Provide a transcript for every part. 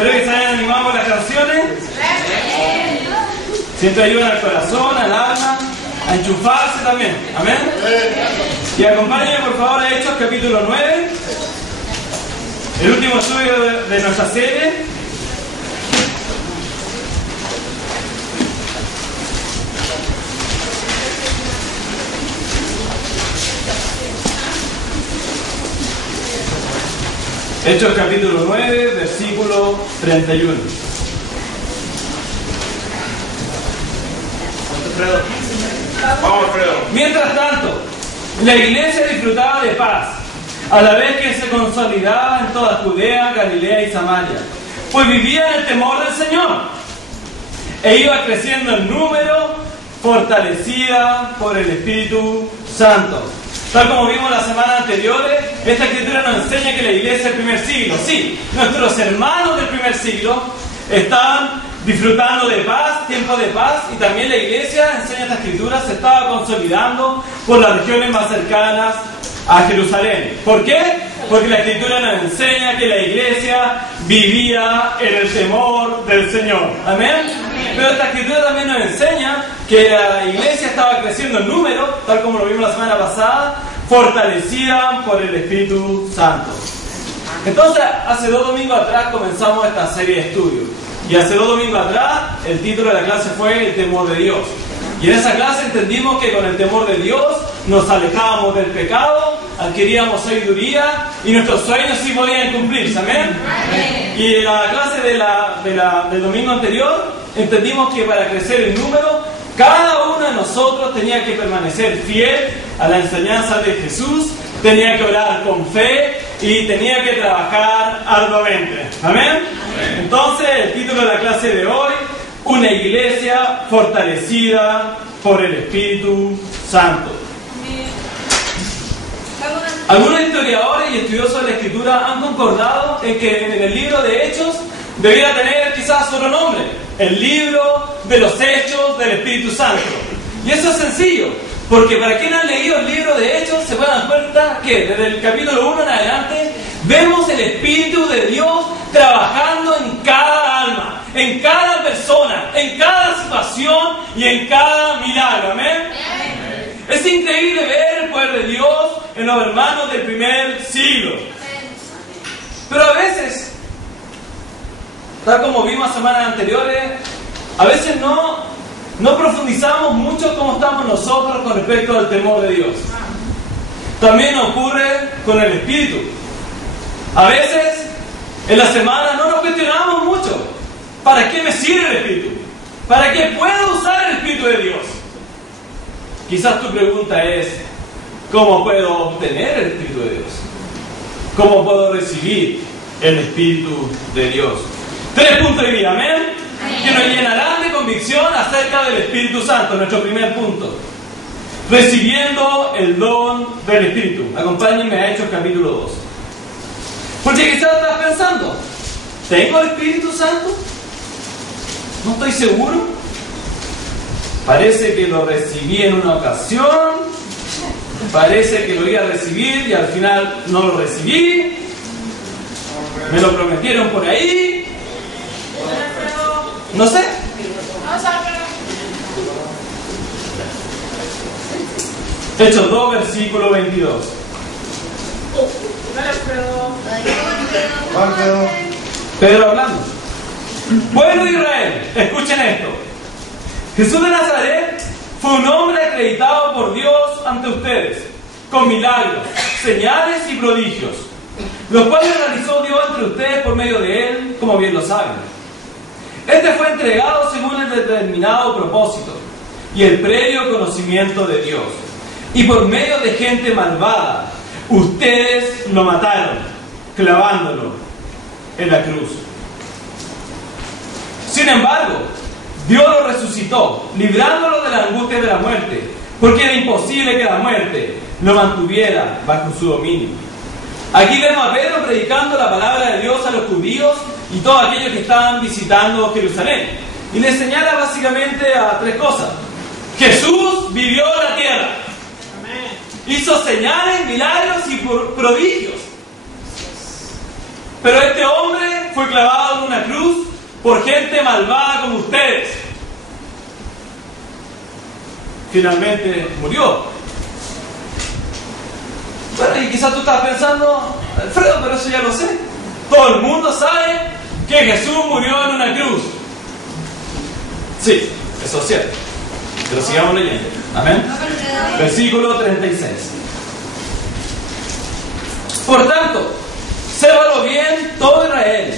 Espero que se hayan animado con las canciones. Siempre ayudan al corazón, al alma, a enchufarse también. Amén. Y acompáñenme por favor a Hechos capítulo 9. El último estudio de nuestra serie. Hechos capítulo 9, versículo 31. Vamos, Alfredo. Mientras tanto, la iglesia disfrutaba de paz, a la vez que se consolidaba en toda Judea, Galilea y Samaria, pues vivía en el temor del Señor, e iba creciendo en número, fortalecida por el Espíritu Santo. Tal como vimos las semanas anteriores, esta escritura nos enseña que la iglesia del primer siglo, sí, nuestros hermanos del primer siglo, estaban disfrutando de paz, tiempo de paz, y también la iglesia, enseña esta escritura, se estaba consolidando por las regiones más cercanas a Jerusalén. ¿Por qué? Porque la escritura nos enseña que la iglesia vivía en el temor del Señor. ¿Amén? Pero esta escritura también nos enseña que la iglesia estaba creciendo en número, tal como lo vimos la semana pasada, fortalecida por el Espíritu Santo. Entonces, hace 2 domingos atrás comenzamos esta serie de estudios. Y hace 2 domingos atrás, el título de la clase fue El temor de Dios. Y en esa clase entendimos que con el temor de Dios nos alejábamos del pecado, adquiríamos sabiduría y nuestros sueños sí podían cumplirse. ¿Amén? Amén. Y en la clase del domingo anterior entendimos que para crecer en número, cada uno de nosotros tenía que permanecer fiel a la enseñanza de Jesús, tenía que orar con fe y tenía que trabajar arduamente. ¿Amén? Amén. Entonces, el título de la clase de hoy: una iglesia fortalecida por el Espíritu Santo. Algunos historiadores y estudiosos de la Escritura han concordado en que en el libro de Hechos debiera tener quizás otro nombre: el libro de los Hechos del Espíritu Santo. Y eso es sencillo, porque para quienes han leído el libro de Hechos se pueden dar cuenta que desde el capítulo 1 en adelante vemos el Espíritu de Dios trabajando en cada alma, en cada persona, en cada situación y en cada milagro. ¿Amén? Es increíble ver el poder de Dios en los hermanos del primer siglo. Pero a veces, tal como vimos semanas anteriores, a veces no profundizamos mucho como estamos nosotros con respecto al temor de Dios. También ocurre con el Espíritu. A veces, en la semana no nos cuestionamos mucho. ¿Para qué me sirve el Espíritu? ¿Para qué puedo usar el Espíritu de Dios? Quizás tu pregunta es: ¿cómo puedo obtener el Espíritu de Dios? ¿Cómo puedo recibir el Espíritu de Dios? 3 puntos de vida, ¿amén? Que nos llenarán de convicción acerca del Espíritu Santo. Nuestro primer punto: recibiendo el don del Espíritu. Acompáñenme a Hechos capítulo 2. Porque quizás estás pensando: ¿tengo el Espíritu Santo? No estoy seguro. Parece que lo recibí en una ocasión, parece que lo iba a recibir y al final no lo recibí. Me lo prometieron por ahí. No sé. Hechos 2, versículo 22. Pedro hablando: pueblo de Israel, escuchen esto. Jesús de Nazaret fue un hombre acreditado por Dios ante ustedes, con milagros, señales y prodigios, los cuales realizó Dios entre ustedes por medio de él, como bien lo saben. Este fue entregado según el determinado propósito y el previo conocimiento de Dios. Y por medio de gente malvada, ustedes lo mataron, clavándolo en la cruz. Sin embargo, Dios lo resucitó, librándolo de la angustia de la muerte, porque era imposible que la muerte lo mantuviera bajo su dominio. Aquí vemos a Pedro predicando la palabra de Dios a los judíos y todos aquellos que estaban visitando Jerusalén. Y les señala básicamente a 3 cosas. Jesús vivió la tierra. Hizo señales, milagros y prodigios. Pero este hombre fue clavado en una cruz por gente malvada como ustedes. Finalmente murió. Bueno, y quizás tú estás pensando, Alfredo, pero eso ya lo sé. Todo el mundo sabe que Jesús murió en una cruz. Sí, eso es cierto. Pero sigamos leyendo. Amén. Versículo 36. Por tanto, sépalo bien todo Israel,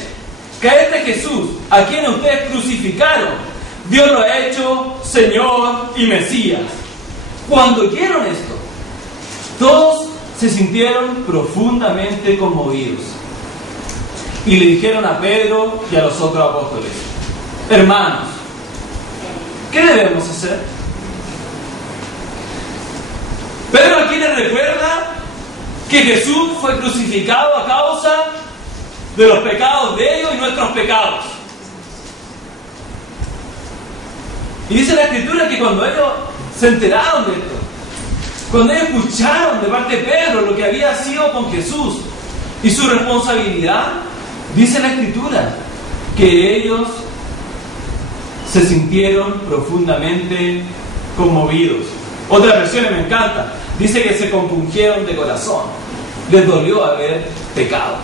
que a este Jesús, a quien ustedes crucificaron, Dios lo ha hecho Señor y Mesías. Cuando oyeron esto, todos se sintieron profundamente conmovidos y le dijeron a Pedro y a los otros apóstoles: hermanos, ¿qué debemos hacer? Pedro aquí les recuerda que Jesús fue crucificado a causa de los pecados de ellos y nuestros pecados. Y dice la Escritura que cuando ellos se enteraron de esto, cuando ellos escucharon de parte de Pedro lo que había sido con Jesús y su responsabilidad, dice la Escritura que ellos se sintieron profundamente conmovidos. Otras versiones me encantan. Dice que se compungieron de corazón. Les dolió haber pecado.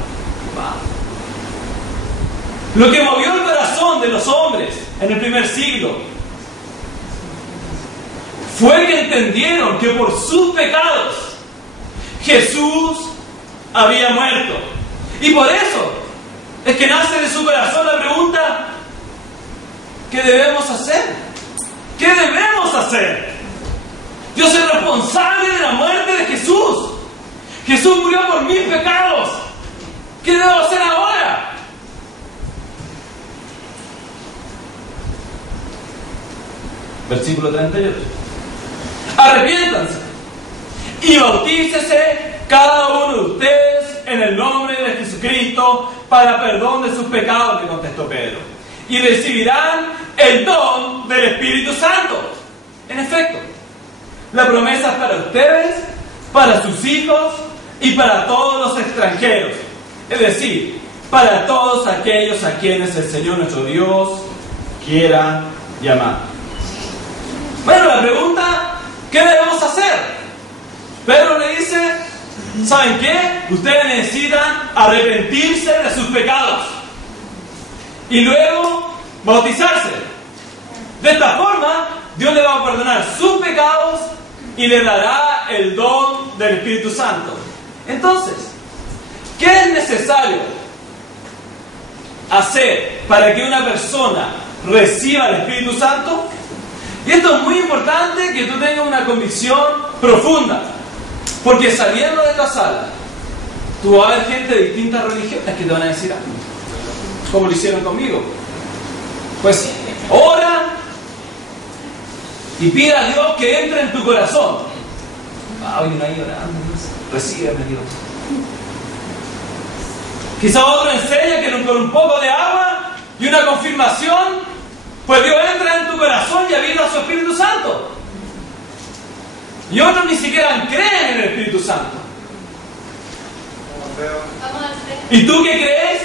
Wow. Lo que movió el corazón de los hombres en el primer siglo fue que entendieron que por sus pecados Jesús había muerto. Y por eso es que nace de su corazón la pregunta: ¿qué debemos hacer? ¿Qué debemos hacer? Yo soy responsable de la muerte de Jesús. Jesús murió por mis pecados. ¿Qué debo hacer ahora? Versículo 38. Arrepiéntanse y bautícese cada uno de ustedes en el nombre de Jesucristo para perdón de sus pecados, le contestó Pedro, y recibirán el don del Espíritu Santo. En efecto, la promesa es para ustedes, para sus hijos y para todos los extranjeros, es decir, para todos aquellos a quienes el Señor nuestro Dios quiera llamar. Bueno, la pregunta: ¿qué debemos hacer? Pedro le dice: ¿saben qué? Ustedes necesitan arrepentirse de sus pecados y luego bautizarse. De esta forma, Dios le va a perdonar sus pecados y le dará el don del Espíritu Santo. Entonces, ¿qué es necesario hacer para que una persona reciba el Espíritu Santo? Y esto es muy importante, que tú tengas una convicción profunda, porque saliendo de esta sala tú vas a ver gente de distintas religiones que te van a decir algo, como lo hicieron conmigo. Pues ora y pida a Dios que entre en tu corazón. Hoy no hay orando, recíbeme, Dios. Quizá otro enseña que con un poco de agua y una confirmación, pues Dios entra en tu corazón y habita su Espíritu Santo. Y otros ni siquiera creen en el Espíritu Santo. ¿Y tú qué crees?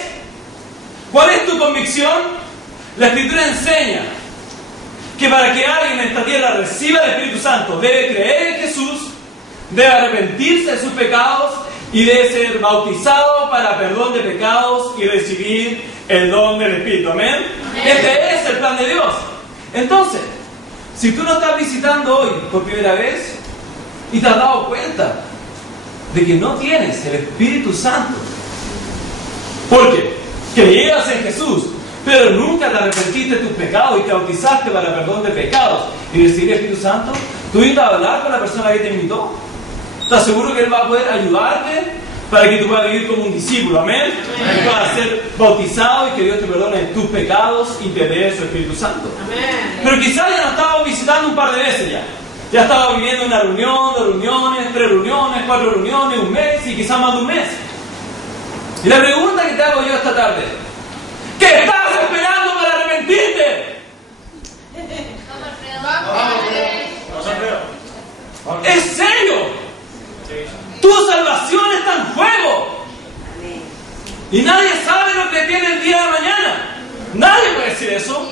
¿Cuál es tu convicción? La Escritura enseña que para que alguien en esta tierra reciba el Espíritu Santo debe creer en Jesús, debe arrepentirse de sus pecados y debe ser bautizado para perdón de pecados y recibir el don del Espíritu. ¿Amén? Este es el plan de Dios. Entonces, si tú no estás visitando hoy por primera vez y te has dado cuenta de que no tienes el Espíritu Santo, porque creías en Jesús, pero nunca te arrepentiste de tus pecados y te bautizaste para perdón de pecados y recibir el Espíritu Santo, tú ibas a hablar con la persona que te invitó. ¿Estás seguro que Él va a poder ayudarte para que tú puedas vivir como un discípulo? ¿Amén? Que puedas ser bautizado y que Dios te perdone tus pecados y te dé su Espíritu Santo. Amén. Pero quizás ya nos estábamos visitando un par de veces ya. Ya estaba viviendo una reunión, 2 reuniones, 3 reuniones, 4 reuniones, un mes y quizás más de un mes. Y la pregunta que te hago yo esta tarde: ¿qué estás esperando para arrepentirte? ¿En serio? Tu salvación está en juego. Y nadie sabe lo que tiene el día de eso?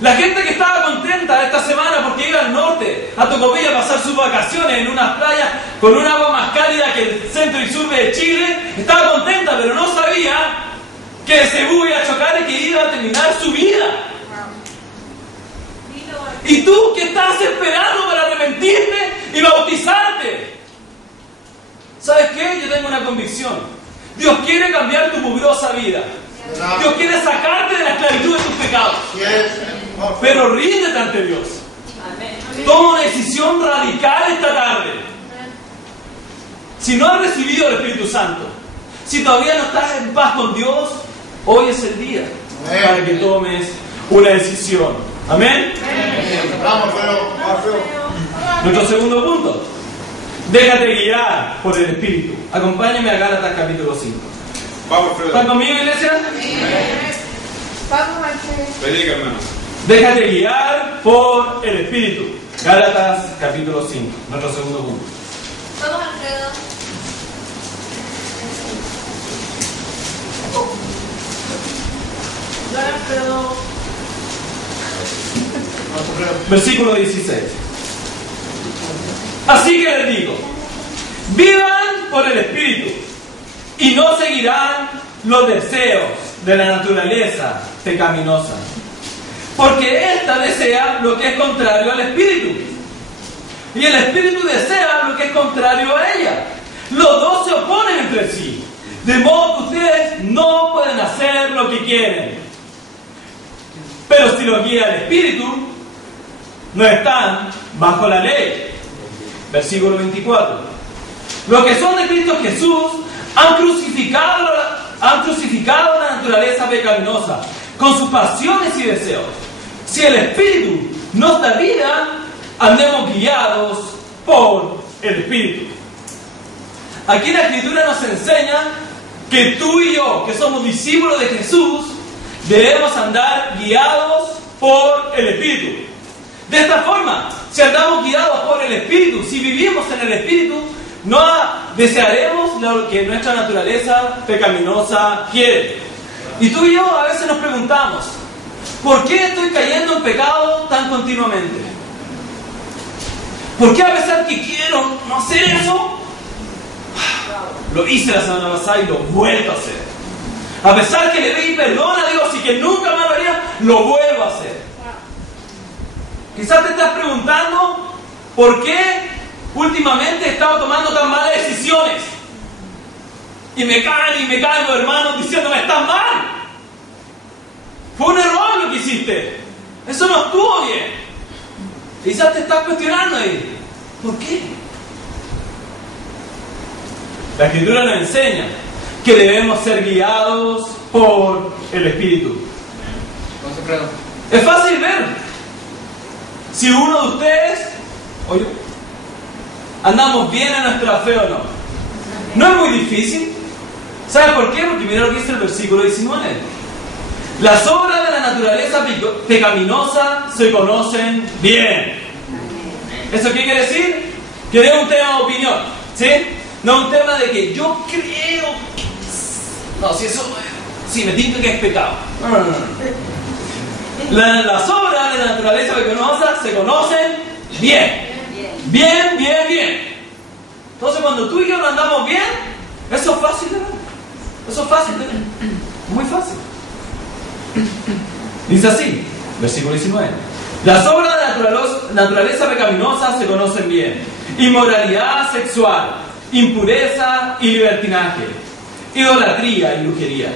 La gente que estaba contenta esta semana porque iba al norte, a Tocopilla, a pasar sus vacaciones en unas playas con un agua más cálida que el centro y sur de Chile, estaba contenta, pero no sabía que Cebú iba a chocar y que iba a terminar su vida. ¿Y tú qué estás esperando para arrepentirte y bautizarte? ¿Sabes qué? Yo tengo una convicción. Dios quiere cambiar tu mugrosa vida. Dios quiere sacarte de la esclavitud de tus pecados. Pero ríndete ante Dios. Toma una decisión radical esta tarde. Si no has recibido el Espíritu Santo, si todavía no estás en paz con Dios, hoy es el día para que tomes una decisión. Amén. Nuestro segundo punto. Déjate guiar por el Espíritu. Acompáñame a Gálatas capítulo 5. Vamos, Fredo. ¿Están conmigo, iglesia? Predica, hermano. Déjate guiar por el Espíritu. Gálatas capítulo 5. Nuestro segundo punto. Vamos, Alfredo. Versículo 16. Así que les digo, vivan por el Espíritu y no seguirán los deseos de la naturaleza pecaminosa, porque ésta desea lo que es contrario al Espíritu y el Espíritu desea lo que es contrario a ella. Los dos se oponen entre sí, de modo que ustedes no pueden hacer lo que quieren. Pero si los guía el Espíritu, no están bajo la ley. Versículo 24. Los que son de Cristo Jesús han crucificado la naturaleza pecaminosa con sus pasiones y deseos. Si el Espíritu nos da vida, andemos guiados por el Espíritu. Aquí la Escritura nos enseña que tú y yo, que somos discípulos de Jesús, debemos andar guiados por el Espíritu. De esta forma, si andamos guiados por el Espíritu, si vivimos en el Espíritu, no desearemos lo que nuestra naturaleza pecaminosa quiere. Y tú y yo a veces nos preguntamos, ¿por qué estoy cayendo en pecado tan continuamente? ¿Por qué a pesar que quiero no hacer eso, lo hice la semana pasada y lo vuelvo a hacer? A pesar que le pedí perdón a Dios y que nunca más lo haría, lo vuelvo a hacer. Quizás te estás preguntando por qué últimamente he estado tomando tan malas decisiones. Y me caen los hermanos diciéndome, estás mal. Fue un error lo que hiciste. Eso no estuvo bien. Quizás te estás cuestionando ahí. ¿Por qué? La Escritura nos enseña que debemos ser guiados por el Espíritu. Es fácil ver si uno de ustedes o yo andamos bien en nuestra fe o no. No es muy difícil. ¿Sabe por qué? Porque mira lo que dice el versículo 19. Las obras de la naturaleza pecaminosa se conocen bien. ¿Eso qué quiere decir? Que no es un tema de opinión, ¿sí? No es un tema de que yo creo que... No, si eso... Sí, me tinca que es pecado. No. Las obras de la naturaleza pecaminosa se conocen bien. Bien. Entonces cuando tú y yo no andamos bien, eso es fácil de ver. Eso es fácil de ver. Muy fácil. Dice así, versículo 19. Las obras de la naturaleza pecaminosa se conocen bien. Inmoralidad sexual, impureza y libertinaje, idolatría y brujería,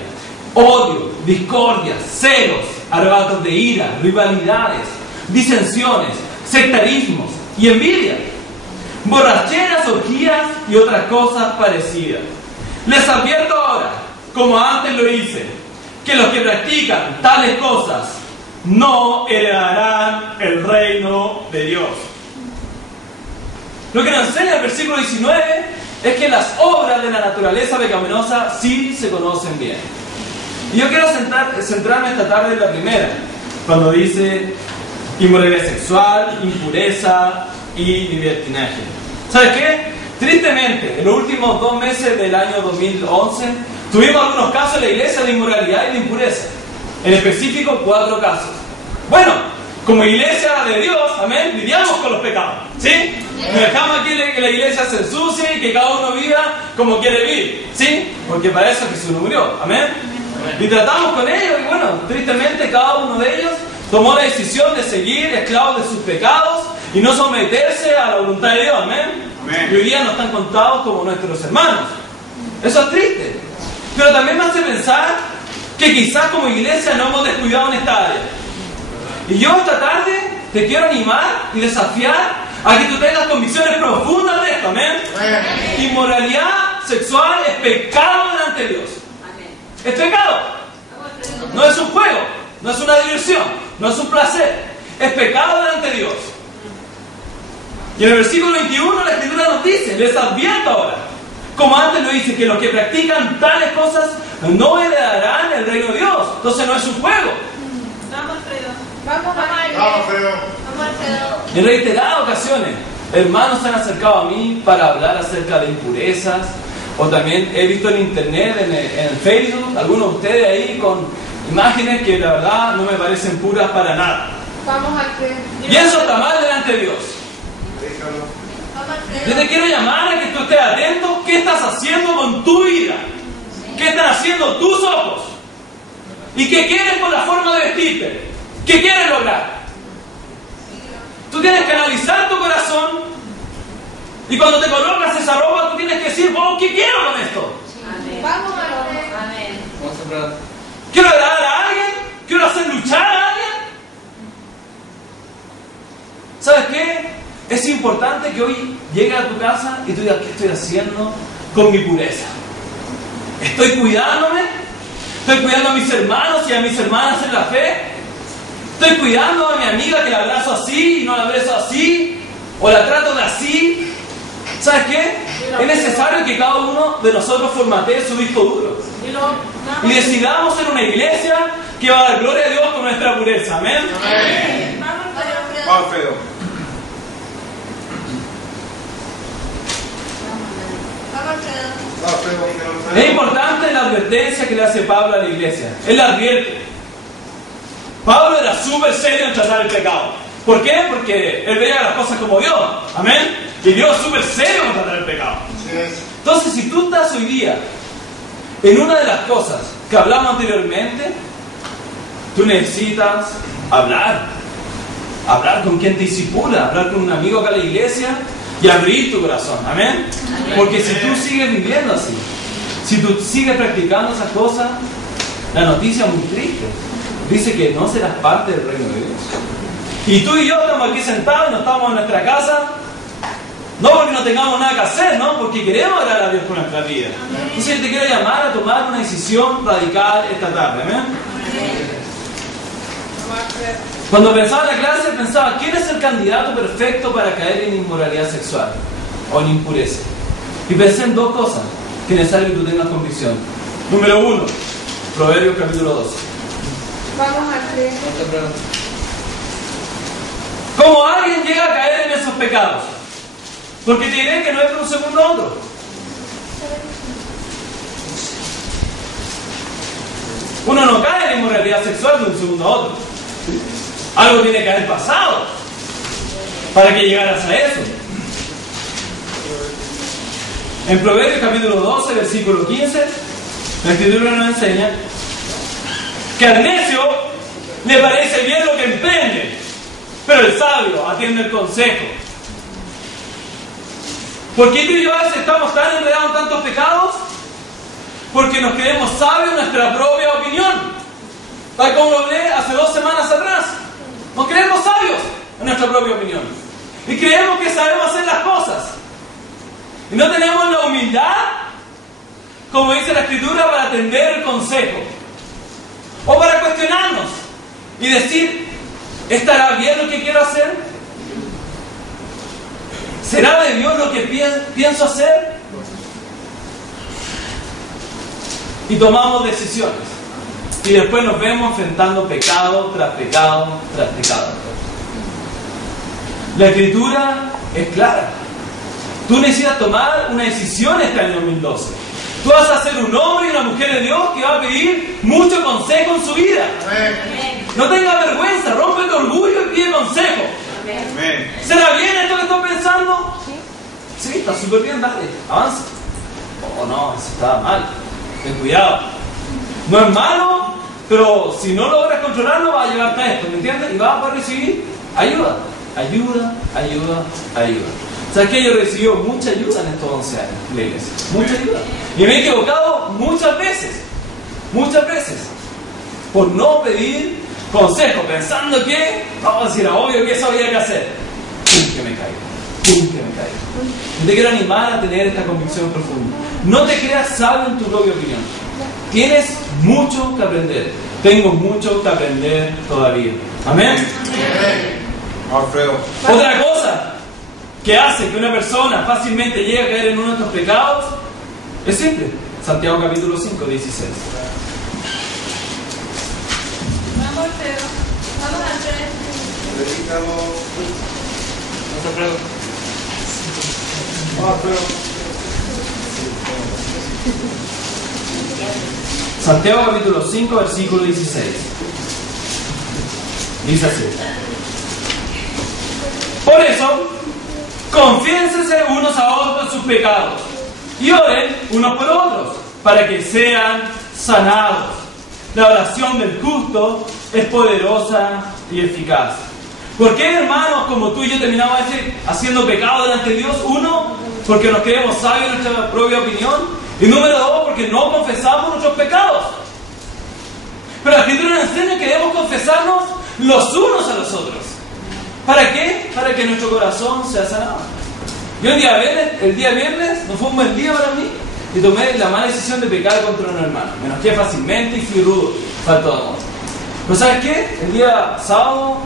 odio, discordia, celos, arrebatos de ira, rivalidades, disensiones, sectarismos y envidia, borracheras, orgías y otras cosas parecidas. Les advierto ahora, como antes lo hice, que los que practican tales cosas no heredarán el reino de Dios. Lo que nos enseña el versículo 19 es que las obras de la naturaleza pecaminosa sí se conocen bien. Y yo quiero centrarme esta tarde en la primera, cuando dice inmoralidad sexual, impureza y libertinaje. ¿Sabes qué? Tristemente, en los últimos 2 meses del año 2011, tuvimos algunos casos en la iglesia de inmoralidad y de impureza. En específico, 4 casos. Bueno, como iglesia de Dios, amén, lidiamos con los pecados, ¿sí? No dejamos aquí que la iglesia se ensucie y que cada uno viva como quiere vivir, ¿sí? Porque para eso Jesús no murió, amén. Y tratamos con ellos y bueno, tristemente cada uno de ellos tomó la decisión de seguir esclavos de sus pecados y no someterse a la voluntad de Dios, amén. Y hoy día no están contados como nuestros hermanos. Eso es triste. Pero también me hace pensar que quizás como iglesia no hemos descuidado en esta área. Y yo esta tarde te quiero animar y desafiar a que tú tengas convicciones profundas de esto, amén. Inmoralidad sexual es pecado delante de Dios. Es pecado. No es un juego, no es una diversión, no es un placer. Es pecado delante de Dios. Y en el versículo 21 la Escritura nos dice, les advierto ahora, como antes lo dice, que los que practican tales cosas no heredarán el reino de Dios. Entonces no es un juego. Vamos, Alfredo. En reiteradas ocasiones, hermanos se han acercado a mí para hablar acerca de impurezas, o también he visto en internet, en Facebook, algunos de ustedes ahí con imágenes que la verdad no me parecen puras para nada. Vamos, Alfredo. Y eso está mal delante de Dios. Yo te quiero llamar a que tú estés atento. ¿Qué estás haciendo con tu vida? ¿Qué están haciendo tus ojos? ¿Y qué quieres con la forma de vestirte? ¿Qué quieres lograr? Tú tienes que analizar tu corazón y cuando te colocas esa ropa tú tienes que decir, oh, ¿qué quiero con esto? Vamos, Alfredo. ¿Quiero agradar a alguien? ¿Quiero hacer luchar a alguien? ¿Sabes qué? Es importante que hoy llegues a tu casa y tú digas, ¿qué estoy haciendo con mi pureza? ¿Estoy cuidándome? ¿Estoy cuidando a mis hermanos y a mis hermanas en la fe? ¿Estoy cuidando a mi amiga que la abrazo así y no la abrazo así? ¿O la trato de así? ¿Sabes qué? Es necesario que cada uno de nosotros formatee su disco duro. Y decidamos ser una iglesia que va a dar gloria a Dios con nuestra pureza. Amén. Vamos, Alfredo. Es importante la advertencia que le hace Pablo a la iglesia. Él la advierte. Pablo era súper serio en tratar el pecado. ¿Por qué? Porque él veía las cosas como Dios. Amén. Y Dios es súper serio en tratar el pecado. Entonces, si tú estás hoy día en una de las cosas que hablamos anteriormente, tú necesitas hablar. Hablar con quien te discipula, hablar con un amigo acá en la iglesia y abrir tu corazón. Amén. Porque si tú sigues viviendo así, si tú sigues practicando esas cosas, la noticia es muy triste. Dice que no serás parte del reino de Dios. Y tú y yo estamos aquí sentados y no estamos en nuestra casa, no porque no tengamos nada que hacer, ¿no? Porque queremos agradar a Dios con nuestra vida. Entonces yo te quiero llamar a tomar una decisión radical esta tarde. Amén. Cuando pensaba en la clase, pensaba, ¿quién es el candidato perfecto para caer en inmoralidad sexual o en impureza? Y pensé en 2 cosas que es necesario que tú tengas convicción. Número 1, Proverbios capítulo 12. Vamos, Alfredo. ¿Cómo alguien llega a caer en esos pecados? Porque te diré que no es de un segundo a otro. Uno no cae en inmoralidad sexual de un segundo a otro. Algo tiene que haber pasado para que llegaras a eso. En Proverbios capítulo 12, versículo 15, la Escritura nos enseña que al necio le parece bien lo que emprende, pero el sabio atiende el consejo. ¿Por qué tú y yo a veces estamos tan enredados en tantos pecados? Porque nos creemos sabios en nuestra propia opinión. Tal como lo hablé hace 2 semanas atrás. Nos creemos sabios en nuestra propia opinión. Y creemos que sabemos hacer las cosas. Y no tenemos la humildad, como dice la Escritura, para atender el consejo. O para cuestionarnos y decir, ¿estará bien lo que quiero hacer? ¿Será de Dios lo que pienso hacer? Y tomamos decisiones. Y después nos vemos enfrentando pecado tras pecado tras pecado. La Escritura es clara. Tú necesitas tomar una decisión este año 2012. Tú vas a ser un hombre y una mujer de Dios que va a pedir mucho consejo en su vida. No tengas vergüenza, rompe tu orgullo y pide consejo. ¿Será bien esto que estoy pensando? Sí, está súper bien, dale, avanza. Oh no, eso está mal. Ten cuidado. No es malo, pero si no logras controlarlo, va a llevarte a esto, ¿me entiendes? Y vas a recibir ayuda. Ayuda. ¿Sabes qué? Yo he recibido mucha ayuda en estos 11 años en la iglesia. Mucha ayuda. Y me he equivocado muchas veces. Por no pedir consejo, pensando que, vamos a decir, obvio que eso había que hacer. ¡Pum! Que me caigo. Yo te quiero animar a tener esta convicción profunda. No te creas sabio en tu propia opinión. Tienes mucho que aprender. Tengo mucho que aprender todavía. Amén. Alfredo. Otra cosa que hace que una persona fácilmente llegue a caer en uno de estos pecados es simple. Santiago capítulo 5, 16. Vamos, Alfredo. Vamos, Alfredo. Santiago capítulo 5, versículo 16. Dice así: por eso, confiénsense unos a otros sus pecados y oren unos por otros para que sean sanados. La oración del justo es poderosa y eficaz. ¿Por qué, hermanos, como tú y yo terminamos haciendo pecado delante de Dios? Uno, porque nos creemos sabios en nuestra propia opinión. Y número dos, porque no confesamos nuestros pecados. Pero la Escritura nos enseña que debemos confesarnos los unos a los otros. ¿Para qué? Para que nuestro corazón sea sanado. Yo el día viernes no fue un buen día para mí y tomé la mala decisión de pecar contra un hermano. Me enojé fácilmente y fui rudo para todo el mundo. Pero ¿sabes qué? El día sábado,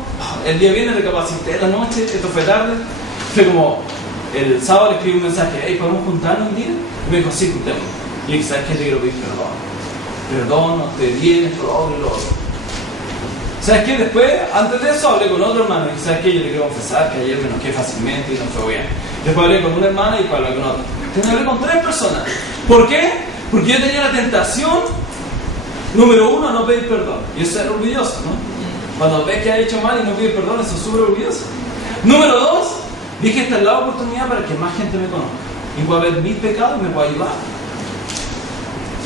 el día viernes recapacité en la noche, esto fue tarde. Fue como, el sábado le escribí un mensaje: hey, ¿podemos juntarnos un día? Y me dijo: sí, juntemos. Y dije: ¿sabes qué? Te quiero pedir perdón, no te vienes, por lo otro. ¿Sabes qué? Después, antes de eso, hablé con otro hermano y dije: ¿sabes qué? Yo le quiero confesar que ayer me enojé fácilmente y no fue bien. Después hablé con una hermana y después hablé con otra. Entonces hablé con 3 personas. ¿Por qué? Porque yo tenía la tentación, número 1, a no pedir perdón. Y eso era orgulloso, ¿no? Cuando ves que ha hecho mal y no pide perdón, eso es súper orgulloso. Número 2, dije: esta es la oportunidad para que más gente me conozca y pueda ver mis pecados y me pueda ayudar.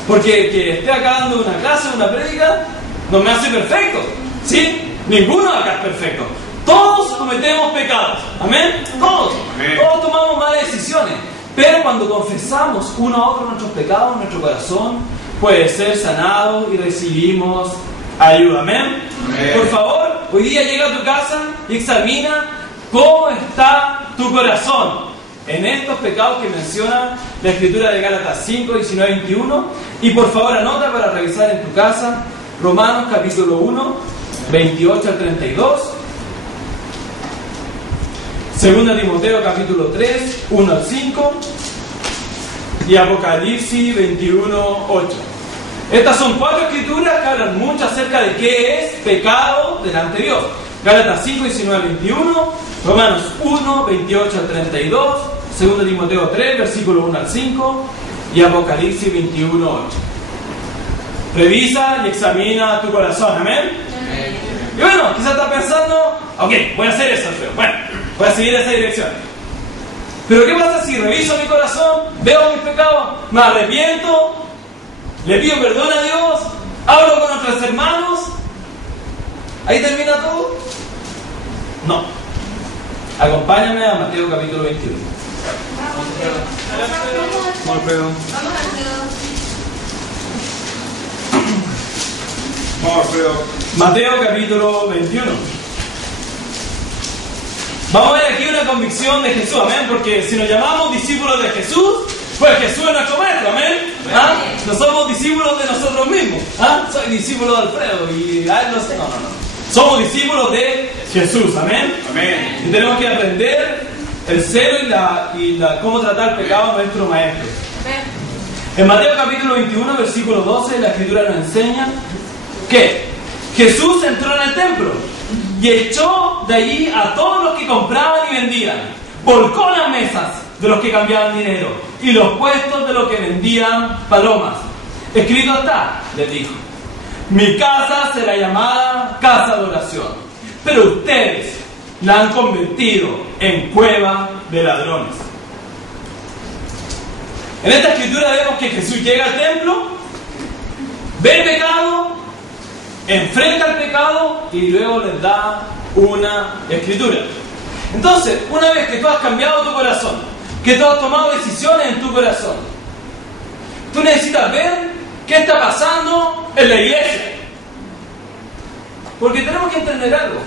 Porque que esté acá dando una clase, una prédica, no me hace perfecto. ¿Sí? Ninguno de acá es perfecto. Todos cometemos pecados. ¿Amén? Todos. Amén. Todos tomamos malas decisiones. Pero cuando confesamos uno a otro nuestros pecados, nuestro corazón puede ser sanado y recibimos ayuda. ¿Amén? Amén. Por favor, hoy día llega a tu casa y examina cómo está tu corazón en estos pecados que menciona la Escritura de Gálatas 5, 19, 21. Y por favor anota para revisar en tu casa Romanos capítulo 1, 28 al 32. Segunda Timoteo capítulo 3, 1 al 5. Y Apocalipsis 21, 8. Estas son 4 escrituras que hablan mucho acerca de qué es pecado delante de Dios. Gálatas 5, 19 al 21. Romanos 1, 28 al 32. Segunda Timoteo 3, versículo 1 al 5. Y Apocalipsis 21, 8. Revisa y examina tu corazón. ¿Amén? Amén. Y bueno, quizás estás pensando: ok, voy a hacer eso, Alfredo. Bueno, voy a seguir esa dirección. Pero ¿qué pasa si reviso mi corazón, veo mis pecados, me arrepiento, le pido perdón a Dios, hablo con nuestros hermanos? ¿Ahí termina todo? No. Acompáñame a Mateo capítulo 21. Vamos, Alfredo. Vamos, Alfredo. Vamos, Alfredo. Mateo capítulo 21. Vamos a ver aquí una convicción de Jesús, amén, porque si nos llamamos discípulos de Jesús, pues Jesús es nuestro maestro, amén. ¿Ah? No somos discípulos de nosotros mismos. ¿Ah? Soy discípulo de Alfredo y a él no sé. No. Somos discípulos de Jesús, amén. Amén. Y tenemos que aprender el celo y cómo tratar el pecado a nuestro maestro. En Mateo capítulo 21, versículo 12, la Escritura nos enseña que Jesús entró en el templo y echó de allí a todos los que compraban y vendían. Volcó las mesas de los que cambiaban dinero y los puestos de los que vendían palomas. Escrito está, les dijo, mi casa será llamada casa de oración, pero ustedes la han convertido en cueva de ladrones. En esta escritura vemos que Jesús llega al templo, ve el pecado, enfrenta el pecado y luego les da una escritura. Entonces, una vez que tú has cambiado tu corazón, que tú has tomado decisiones en tu corazón, tú necesitas ver qué está pasando en la iglesia. Porque tenemos que entender algo.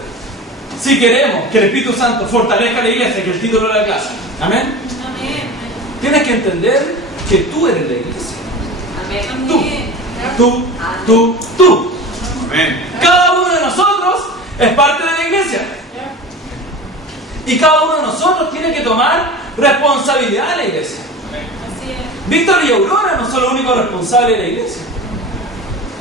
Si queremos que el Espíritu Santo fortalezca la iglesia, que es el título de la clase, ¿amén? Amén. Tienes que entender que tú eres la iglesia. Amén. Tú. Amén. Cada uno de nosotros es parte de la iglesia. Y cada uno de nosotros tiene que tomar responsabilidad de la iglesia. Así es. Víctor y Aurora no son los únicos responsables de la iglesia.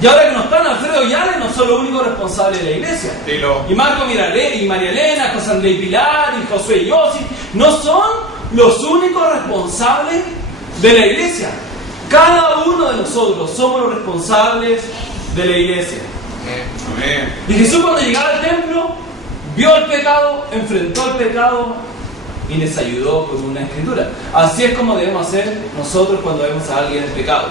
Y ahora que no están, Alfredo y Ale no son los únicos responsables de la iglesia. Dilo. Y Marco Miralé, y María Elena, José Andrés y Pilar, y Josué y Yossi, no son los únicos responsables de la iglesia. Cada uno de nosotros somos los responsables de la iglesia. Amén. Y Jesús, cuando llegaba al templo, vio el pecado, enfrentó el pecado y les ayudó con una escritura. Así es como debemos hacer nosotros cuando vemos a alguien en pecado.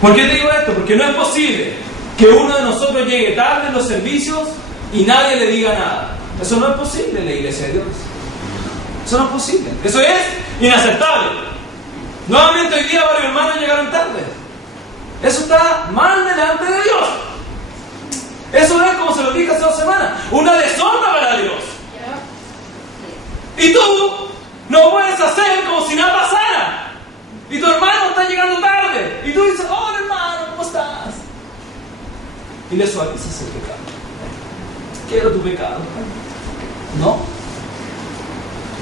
¿Por qué te digo esto? Porque no es posible que uno de nosotros llegue tarde en los servicios y nadie le diga nada. Eso no es posible en la iglesia de Dios. Eso no es posible. Eso es inaceptable. Nuevamente hoy día varios hermanos llegaron tarde. Eso está mal delante de Dios. Eso es, como se lo dije hace 2 semanas, una deshonra para Dios. Y tú no puedes hacer como si nada pasara. Y tu hermano está llegando tarde. Y tú dices, hola hermano, ¿cómo estás? Y le suavizas el pecado. Quiero tu pecado. No.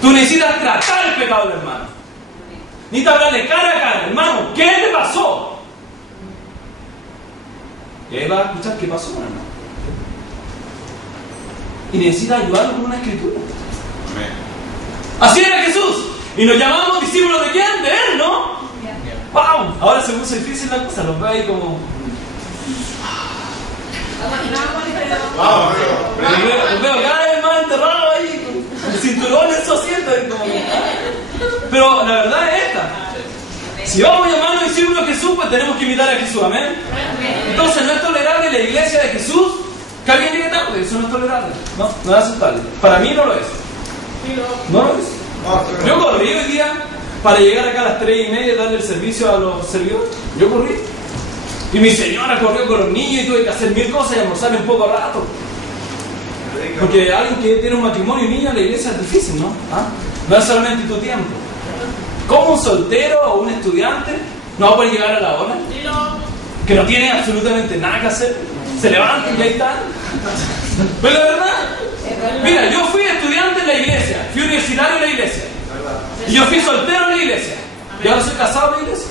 Tú necesitas tratar el pecado del hermano. Necesitas hablarle cara a cara. Hermano, ¿qué le pasó? Y ahí va a escuchar qué pasó, hermano. Y necesitas ayudarlo con una escritura. Amén. Así era Jesús. Y nos llamamos discípulos de quién? De Él, ¿no? ¡Wow! Ahora se puso difícil la cosa. Los veo ahí como... Vamos, Los veo cada vez más enterrados ahí. Con el cinturón en su asiento. Pero la verdad es esta. Si vamos a llamarnos discípulos de Jesús, pues tenemos que imitar a Jesús. ¿Amén? Entonces no es tolerable la iglesia de Jesús que alguien llegue tarde. Eso no es tolerable. No es aceptable. Para mí no lo es. No lo es. Yo corrí hoy día para llegar acá a las 3:30 y darle el servicio a los servidores. Yo corrí. Y mi señora corrió con los niños y tuve que hacer 1000 cosas y almorzar en poco rato. Porque alguien que tiene un matrimonio y niños en la iglesia es difícil, ¿no? ¿Ah? No es solamente tu tiempo. ¿Cómo un soltero o un estudiante no va a poder llegar a la hora? Que no tiene absolutamente nada que hacer. Se levantan y ahí están. Pero la verdad, mira, yo fui estudiante en la iglesia, fui universitario en la iglesia. Y yo fui soltero en la iglesia. Y ahora soy casado en la iglesia.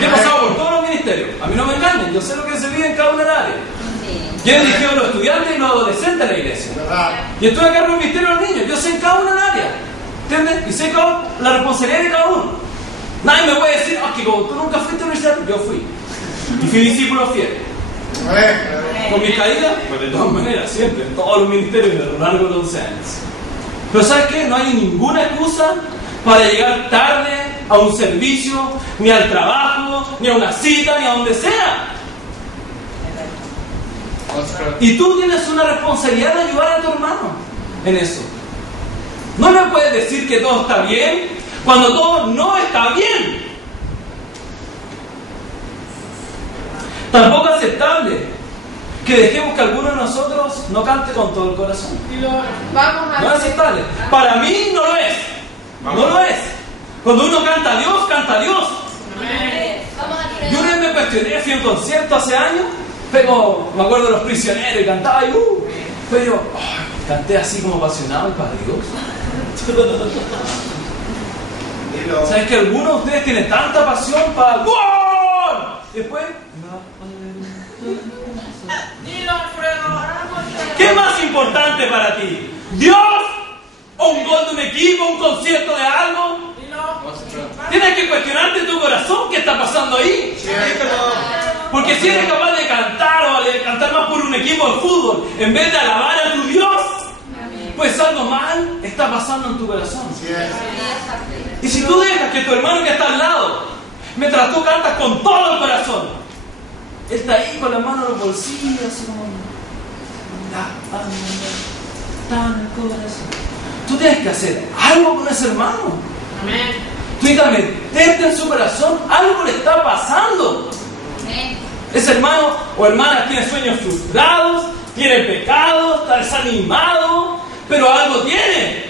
Y he pasado por todos los ministerios. A mí no me engañen, yo sé lo que se vive en cada una del área. Yo he dirigido a los estudiantes y los adolescentes en la iglesia. Y estoy a cargo del ministerio de los niños. Yo sé en cada una del área. ¿Entiendes? Y sé la responsabilidad de cada uno. Nadie me puede decir, que como tú nunca fuiste a la universidad, yo fui. Y fui discípulo fiel. Con mis caídas, pues de todas maneras, siempre, en todos los ministerios a lo largo de 11 años. Pero ¿sabes qué? No hay ninguna excusa para llegar tarde a un servicio, ni al trabajo, ni a una cita, ni a donde sea. Y tú tienes una responsabilidad de ayudar a tu hermano en eso. No le puedes decir que todo está bien cuando todo no está bien. Tampoco es aceptable que dejemos que alguno de nosotros no cante con todo el corazón. No es aceptable. Para mí no lo es. No lo es. Cuando uno canta a Dios, canta a Dios. Yo una vez me cuestioné, fui a un concierto hace años, pero me acuerdo de Los Prisioneros y cantaba y pero yo canté así como apasionado y para Dios. ¿Sabes que algunos de ustedes tienen tanta pasión para ¡gol! Y después ¿qué es más importante para ti? ¿Dios o o un gol de un equipo, un concierto de algo. Tienes que cuestionarte en tu corazón qué está pasando ahí. Porque si eres capaz de cantar o de cantar más por un equipo de fútbol en vez de alabar a tu Dios, pues algo mal está pasando en tu corazón. Y si tú dejas que tu hermano que está al lado, mientras tú cantas con todo el corazón, él está ahí con las manos en los bolsillos, está en el corazón. Tú tienes que hacer algo con ese hermano. Tú tienes que meterte en su corazón. Algo le está pasando. Ese hermano o hermana tiene sueños frustrados, tiene pecado, está desanimado, pero algo tiene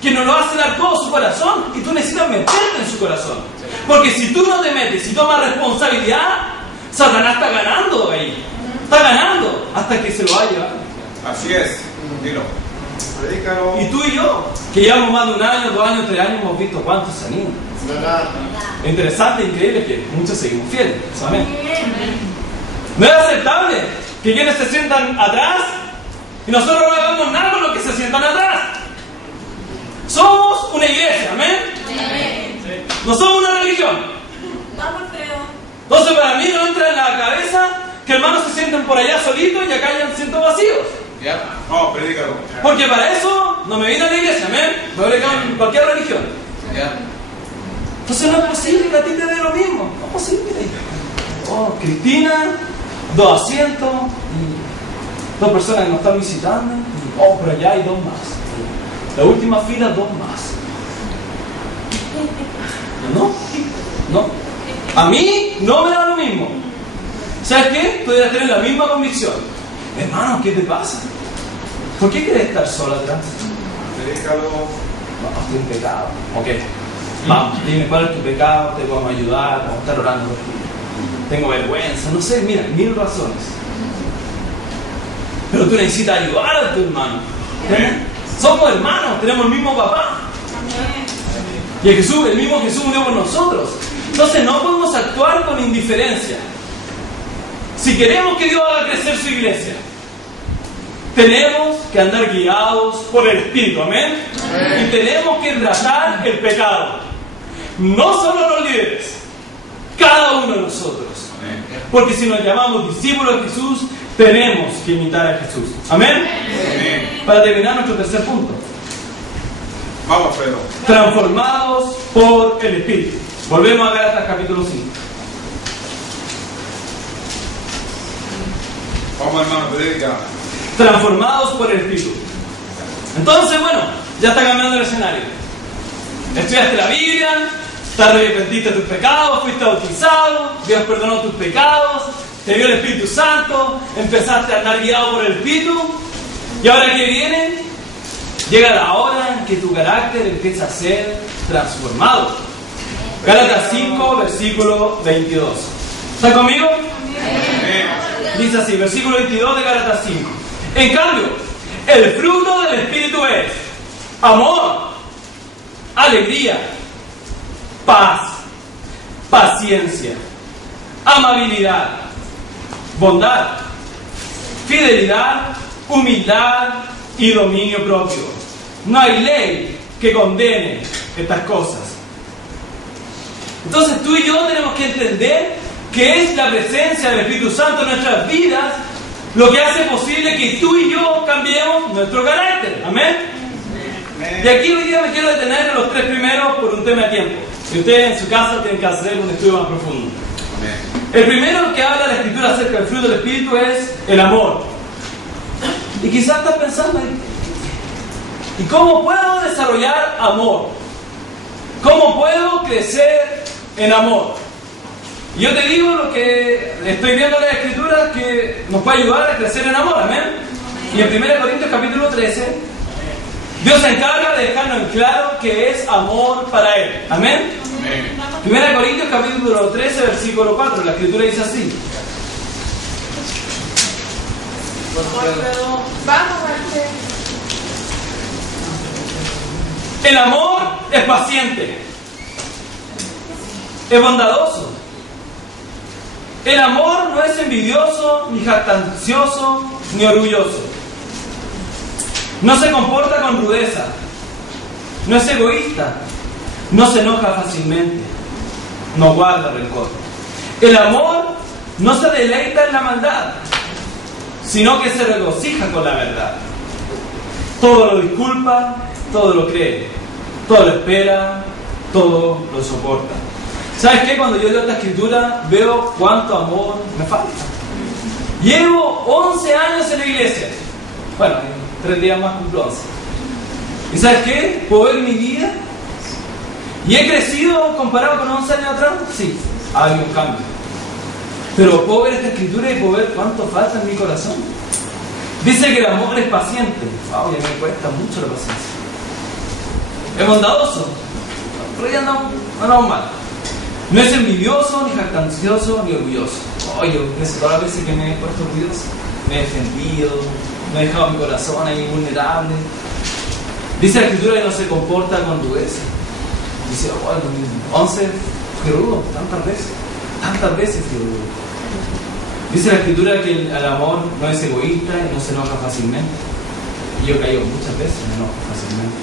que no lo hace dar todo su corazón, y tú necesitas meterte en su corazón. Porque si tú no te metes y tomas responsabilidad, Satanás está ganando ahí. Está ganando hasta que se lo va a llevar. Así es. Dilo. Predícalo. Y tú y yo, que llevamos más de 1 año, 2 años, 3 años, hemos visto cuántos se han ido. Lo interesante e increíble es que muchos seguimos fieles. Amén. No es aceptable que quienes se sientan atrás y nosotros no hagamos nada con los que se sientan atrás. Somos una iglesia, amén. No somos una religión. Entonces para mí no entra en la cabeza que hermanos se sienten por allá solitos y acá hayan asientos vacíos. No, predícalo. Porque para eso no me vine a la iglesia, amén. Me voy a quedar en cualquier religión. Entonces no es posible que a ti te dé lo mismo. No es posible. Oh, Cristina, 2 asientos, y 2 personas que nos están visitando, y, oh, por allá hay 2 más. La última fila, 2 más. No. A mí no me da lo mismo. ¿Sabes qué? Tú debes tener la misma convicción. Hermano, ¿qué te pasa? ¿Por qué quieres estar sola atrás? Predícalo. No, estoy en pecado. Ok. Vamos, dime cuál es tu pecado, te vamos a ayudar, vamos a estar orando por ti. Tengo vergüenza, no sé, mira, 1000 razones. Pero tú necesitas ayudar a tu hermano. Somos hermanos, tenemos el mismo papá. Y el mismo Jesús murió por nosotros. Entonces no podemos actuar con indiferencia. Si queremos que Dios haga crecer su iglesia, tenemos que andar guiados por el Espíritu, amén. Y tenemos que tratar el pecado. No solo los líderes, cada uno de nosotros. Porque si nos llamamos discípulos de Jesús, tenemos que imitar a Jesús. Amén. Para terminar nuestro tercer punto. Vamos, Pedro. Transformados por el Espíritu. Volvemos a Gálatas capítulo 5. Vamos, hermano, predica. Transformados por el Espíritu. Entonces, bueno, ya está cambiando el escenario. Estudiaste la Biblia, te arrepentiste de tus pecados, fuiste bautizado, Dios perdonó tus pecados, te dio el Espíritu Santo, empezaste a andar guiado por el Espíritu. ¿Y ahora qué viene? Llega la hora en que tu carácter empieza a ser transformado. Gálatas 5, versículo 22. ¿Está conmigo? Dice así, versículo 22 de Gálatas 5. En cambio, el fruto del Espíritu es amor, alegría, paz, paciencia, amabilidad, bondad, fidelidad, humildad y dominio propio. No hay ley que condene estas cosas. Entonces tú y yo tenemos que entender que es la presencia del Espíritu Santo en nuestras vidas lo que hace posible que tú y yo cambiemos nuestro carácter. ¿Amén? Y aquí hoy día me quiero detener en los 3 primeros por un tema de tiempo. Y ustedes en su casa tienen que hacer un estudio más profundo. El primero que habla la Escritura acerca del fruto del Espíritu es el amor. Y quizás estás pensando, ¿y cómo puedo desarrollar amor? ¿Cómo puedo crecer en amor? Y yo te digo lo que estoy viendo en la Escritura que nos puede ayudar a crecer en amor, amén. Y en 1 Corintios capítulo 13, Dios se encarga de dejarnos en claro que es amor para Él, amén. 1 Corintios capítulo 13, versículo 4, la Escritura dice así. El amor es paciente, es bondadoso. El amor no es envidioso, ni jactancioso, ni orgulloso. No se comporta con rudeza, no es egoísta, no se enoja fácilmente, no guarda rencor. El amor no se deleita en la maldad, sino que se regocija con la verdad. Todo lo disculpa, todo lo cree, todo lo espera, todo lo soporta. ¿Sabes qué? Cuando yo leo esta escritura, veo cuánto amor me falta. Llevo 11 años en la iglesia. Bueno, en 3 días más cumplo 11. ¿Y sabes qué? Puedo ver mi vida. ¿Y he crecido comparado con 11 años atrás? Sí, ha habido un cambio. Pero puedo ver esta escritura y puedo ver cuánto falta en mi corazón. Dice que el amor es paciente. Wow, ya me cuesta mucho la paciencia. Es bondadoso. Pero ya andamos mal. No es envidioso, ni jactancioso, ni orgulloso. Oye, yo pienso todas las veces que me he puesto orgulloso. Me he defendido, me he dejado mi corazón ahí vulnerable. Dice la escritura que no se comporta con rudeza. Dice, bueno, 11, qué rudo, tantas veces que rudo. Dice la escritura que el amor no es egoísta y no se enoja fácilmente. Y yo he caído muchas veces, me enojo fácilmente.